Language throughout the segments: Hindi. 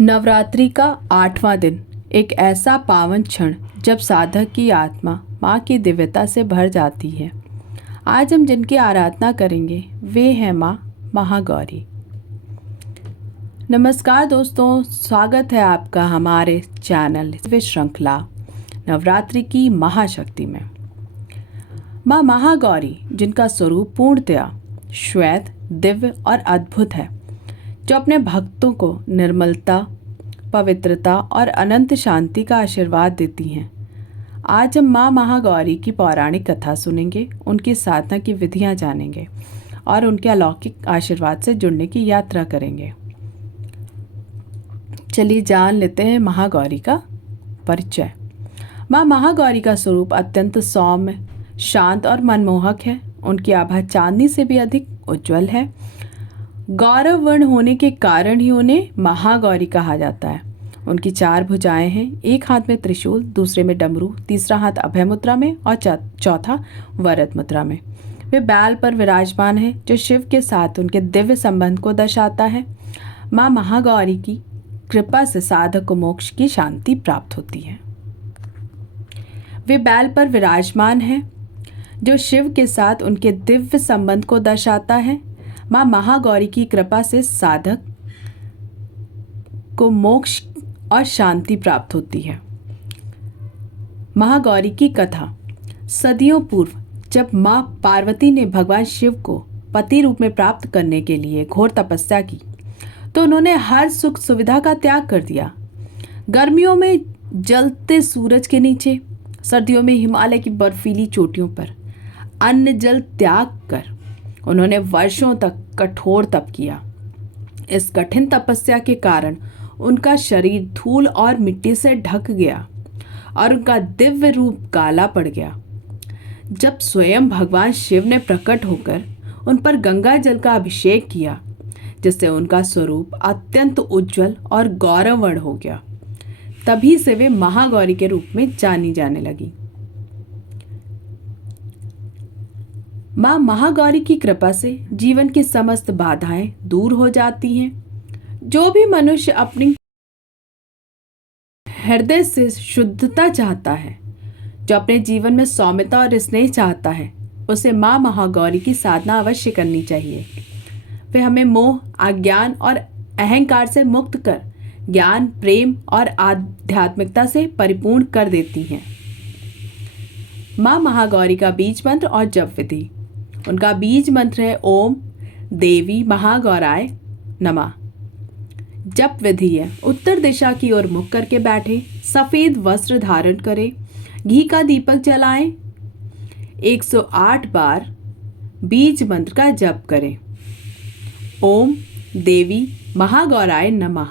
नवरात्रि का 8वां दिन एक ऐसा पावन क्षण जब साधक की आत्मा माँ की दिव्यता से भर जाती है। आज हम जिनकी आराधना करेंगे वे हैं माँ महागौरी। नमस्कार दोस्तों, स्वागत है आपका हमारे चैनल श्रृंखला नवरात्रि की महाशक्ति में। माँ महागौरी जिनका स्वरूप पूर्णतया श्वेत, दिव्य और अद्भुत है, जो अपने भक्तों को निर्मलता, पवित्रता और अनंत शांति का आशीर्वाद देती हैं। आज हम माँ महागौरी की पौराणिक कथा सुनेंगे, उनकी साधना की विधियाँ जानेंगे और उनके अलौकिक आशीर्वाद से जुड़ने की यात्रा करेंगे। चलिए जान लेते हैं महागौरी का परिचय। माँ महागौरी का स्वरूप अत्यंत सौम्य, शांत और मनमोहक है। उनकी आभा चांदी से भी अधिक उज्जवल है। गौरव वर्ण होने के कारण ही उन्हें महागौरी कहा जाता है। उनकी 4 भुजाएं हैं, एक हाथ में त्रिशूल, दूसरे में डमरू, तीसरा हाथ अभय मुद्रा में और चौथा वरद मुद्रा में। वे बैल पर विराजमान हैं, जो शिव के साथ उनके दिव्य संबंध को दर्शाता है। माँ महागौरी की कृपा से साधक को मोक्ष की शांति प्राप्त होती है। वे बैल पर विराजमान हैं, जो शिव के साथ उनके दिव्य संबंध को दर्शाता है। माँ महागौरी की कृपा से साधक को मोक्ष और शांति प्राप्त होती है। महागौरी की कथा। सदियों पूर्व जब माँ पार्वती ने भगवान शिव को पति रूप में प्राप्त करने के लिए घोर तपस्या की, तो उन्होंने हर सुख सुविधा का त्याग कर दिया। गर्मियों में जलते सूरज के नीचे, सर्दियों में हिमालय की बर्फीली चोटियों पर अन्न जल त्याग कर उन्होंने वर्षों तक कठोर तप किया। इस कठिन तपस्या के कारण उनका शरीर धूल और मिट्टी से ढक गया और उनका दिव्य रूप काला पड़ गया। जब स्वयं भगवान शिव ने प्रकट होकर उन पर गंगा जल का अभिषेक किया, जिससे उनका स्वरूप अत्यंत उज्जवल और गौरवर्ण हो गया, तभी से वे महागौरी के रूप में जानी जाने लगी। माँ महागौरी की कृपा से जीवन की समस्त बाधाएं दूर हो जाती हैं। जो भी मनुष्य अपनी हृदय से शुद्धता चाहता है, जो अपने जीवन में सौम्यता और स्नेह चाहता है, उसे माँ महागौरी की साधना अवश्य करनी चाहिए। वे हमें मोह, अज्ञान और अहंकार से मुक्त कर ज्ञान, प्रेम और आध्यात्मिकता से परिपूर्ण कर देती हैं। माँ महागौरी का बीज मंत्र और जप विधि। उनका बीज मंत्र है ओम देवी महागौराय नमः। जप विधि है उत्तर दिशा की ओर मुख करके बैठे, सफेद वस्त्र धारण करें, घी का दीपक जलाएं, 108 बार बीज मंत्र का जप करें। ओम देवी महागौराय नमः।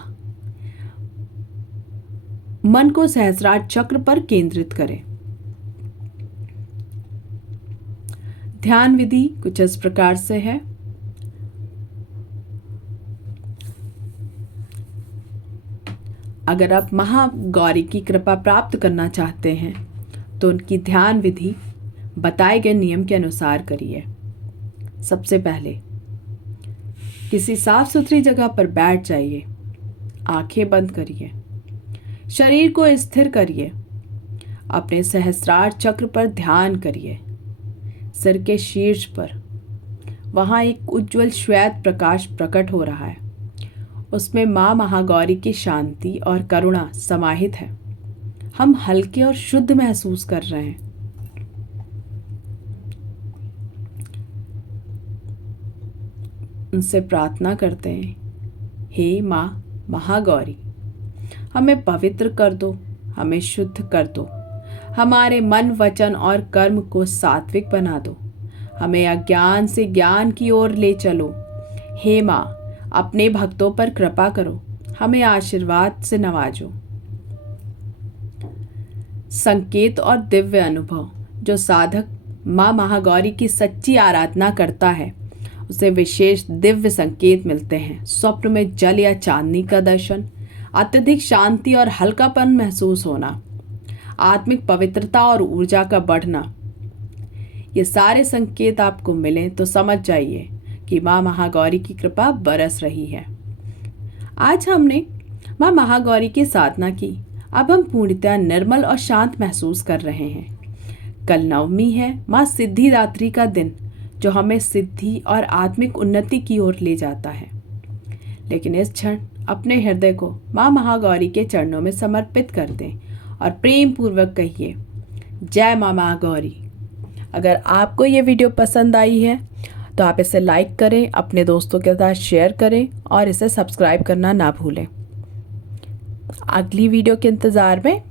मन को सहस्रार चक्र पर केंद्रित करें। ध्यान विधि कुछ इस प्रकार से है। अगर आप महागौरी की कृपा प्राप्त करना चाहते हैं तो उनकी ध्यान विधि बताए गए नियम के अनुसार करिए। सबसे पहले किसी साफ सुथरी जगह पर बैठ जाइए, आंखें बंद करिए, शरीर को स्थिर करिए, अपने सहस्रार चक्र पर ध्यान करिए। सिर के शीर्ष पर वहाँ एक उज्जवल श्वेत प्रकाश प्रकट हो रहा है। उसमें माँ महागौरी की शांति और करुणा समाहित है। हम हल्के और शुद्ध महसूस कर रहे हैं। उनसे प्रार्थना करते हैं, हे माँ महागौरी, हमें पवित्र कर दो, हमें शुद्ध कर दो, हमारे मन, वचन और कर्म को सात्विक बना दो, हमें अज्ञान से ज्ञान की ओर ले चलो। हे माँ, अपने भक्तों पर कृपा करो, हमें आशीर्वाद से नवाजो। संकेत और दिव्य अनुभव। जो साधक माँ महागौरी की सच्ची आराधना करता है, उसे विशेष दिव्य संकेत मिलते हैं। स्वप्न में जल या चांदनी का दर्शन, अत्यधिक शांति और हल्कापन महसूस होना, आत्मिक पवित्रता और ऊर्जा का बढ़ना। ये सारे संकेत आपको मिलें तो समझ जाइए कि माँ महागौरी की कृपा बरस रही है। आज हमने माँ महागौरी की साधना की। अब हम पूर्णतः निर्मल और शांत महसूस कर रहे हैं। कल नवमी है, माँ सिद्धिदात्री का दिन, जो हमें सिद्धि और आत्मिक उन्नति की ओर ले जाता है। लेकिन इस क्षण अपने हृदय को माँ महागौरी के चरणों में समर्पित कर दें और प्रेम पूर्वक कहिए, जय माँ महागौरी। अगर आपको ये वीडियो पसंद आई है तो आप इसे लाइक करें, अपने दोस्तों के साथ शेयर करें और इसे सब्सक्राइब करना ना भूलें। अगली वीडियो के इंतज़ार में